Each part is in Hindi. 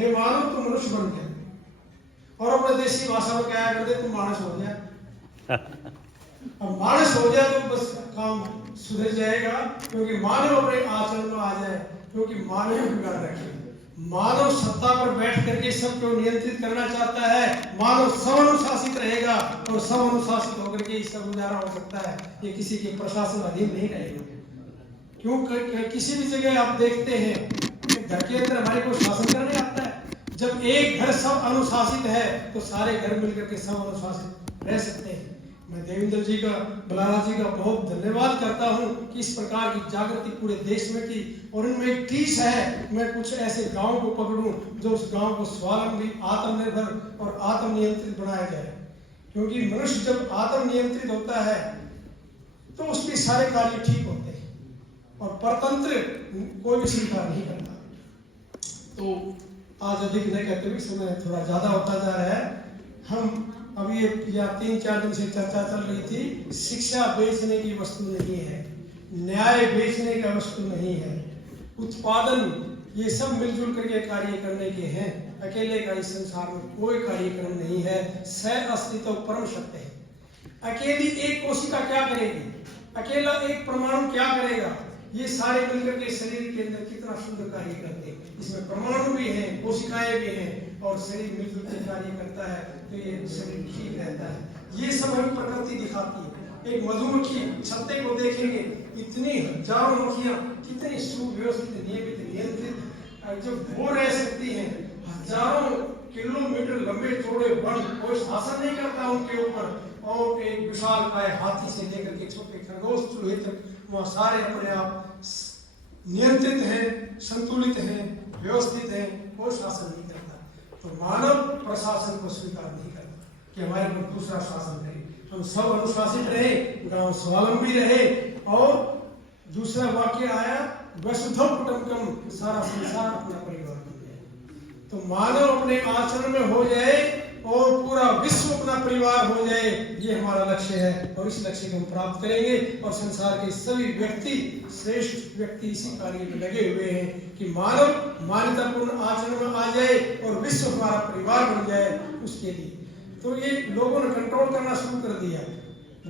हे मानव तुम मनुष्य बन गए, और अपने देसी भाषा में क्या करते, तुम मानस हो जाए। अब मानस हो जाए तो बस काम सुधर जाएगा, क्योंकि मानव अपने आचरण में आ जाए, क्योंकि मानव बिगाड़ रखे। मानव सत्ता पर बैठ करके सबको नियंत्रित करना चाहता है। मानव स्वअनुशासित रहेगा और स्वअनुशासित होकर के इसका गुजारा हो सकता है, ये किसी के प्रशासन अधीन नहीं रहेगा। क्यों किसी भी जगह आप देखते हैं घर के अंदर हमारे को शासन करने आता है। जब एक घर सब अनुशासित है तो सारे घर मिलकर के सब अनुशासित रह सकते हैं। मैं देवेंद्र जी का, बलारा जी का बहुत धन्यवाद करता हूं कि इस प्रकार की जागृति पूरे देश में की, और इनमें एक टीस है, मैं कुछ ऐसे गांव को पकड़ूं जो उस गांव को स्वावलंबी, आत्मनिर्भर और आत्मनियंत्रित बनाया जाए। क्योंकि मनुष्य जब आत्मनियंत्रित होता है तो उसके सारे कार्य ठीक होते हैं, और परतंत्र कोई भी स्वीकार नहीं करता। तो आज अधिक न कहते हुए समय थोड़ा ज्यादा होता जा रहा है। हम अभी या 3-4 दिन से चर्चा चल रही थी, शिक्षा बेचने की वस्तु नहीं है, न्याय बेचने का वस्तु नहीं है, उत्पादन ये सब मिलजुल करके कार्य करने के हैं। अकेले का इस संसार में कोई कार्यक्रम नहीं है। सह अस्तित्व परम सत्य है। अकेली एक कोशिका क्या करेगी, अकेला एक परमाणु क्या करेगा, ये सारे मिलकर के शरीर के अंदर कितना सुंदर कार्य करते हैं। इसमें परमाणु भी हैं, कोशिकाएं भी हैं, और शरीर मिलजुल के कार्य करता है तो ये शरीर ठीक रहता है। ये सब हमें प्रकृति दिखाती है। एक मधुमक्खी छत्ते को देखेंगे, इतनी हजारों मक्खियां कितनी सुव्यवस्थित, नियमित, नियंत्रित जो वो रह सकती हैं। हजारों किलोमीटर लंबे चौड़े वन, कोई शासन नहीं करता उनके ऊपर, और एक विशालकाय हाथी से लेकर के छोटे खरगोश चूहे तक वहाँ सारे अपने आप नियंत्रित हैं, संतुलित हैं, व्यवस्थित हैं, कोई शासन नहीं करता। तो मानव प्रशासन को स्वीकार नहीं करता कि हमारे पर दूसरा शासन करे। हम सब अनुशासित रहे, गांव स्वावलंबी रहे। और दूसरा वाक्य आया, वसुधैव कुटुम्बकम, सारा संसार अपना परिवार बन जाए। तो मानव अपने आचरण में हो जाए और पूरा विश्व अपना परिवार हो जाए, ये हमारा लक्ष्य है, और इस लक्ष्य को हम प्राप्त करेंगे। और संसार के सभी व्यक्ति, श्रेष्ठ व्यक्ति इसी कार्य में लगे हुए हैं कि मानव मान्यतापूर्ण आचरण में आ जाए और विश्व हमारा परिवार बन जाए, उसके लिए। तो ये लोगों ने कंट्रोल करना शुरू कर दिया,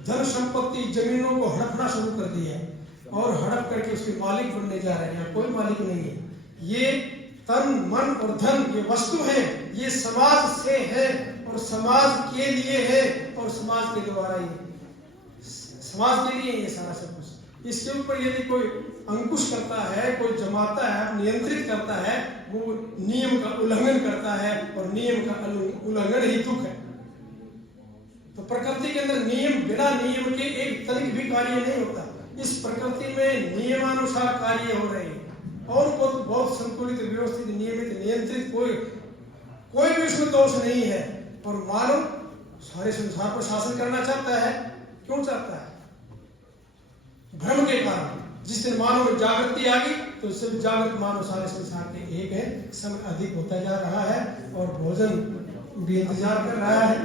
धन संपत्ति जमीनों को हड़पना शुरू कर दिया, और हड़प करके उसके मालिक बनने जा रहे हैं। कोई मालिक नहीं है। ये तन, मन और धन ये वस्तु है, ये समाज से है और समाज के लिए है, और समाज के द्वारा ही, समाज के लिए ये सारा सब कुछ। इसके ऊपर यदि कोई अंकुश करता है, कोई जमाता है, नियंत्रित करता है, वो नियम का उल्लंघन करता है, और नियम का उल्लंघन ही दुख है। तो प्रकृति के अंदर नियम, बिना नियम के एक तनिक भी कार्य नहीं होता। इस प्रकृति में नियमानुसार कार्य हो रहे हैं, और बहुत संतुलित, व्यवस्थित, नियमित, नियंत्रित, कोई भी उसमें दोष नहीं है। और मानव सारे संसार पर शासन करना चाहता है। क्यों चाहता है? भ्रम के कारण। जिस दिन मानव में जागृति आ गई तो सिर्फ जागृत मानव सारे संसार के एक है। समय अधिक होता जा रहा है और भोजन भी इंतजार कर रहा है।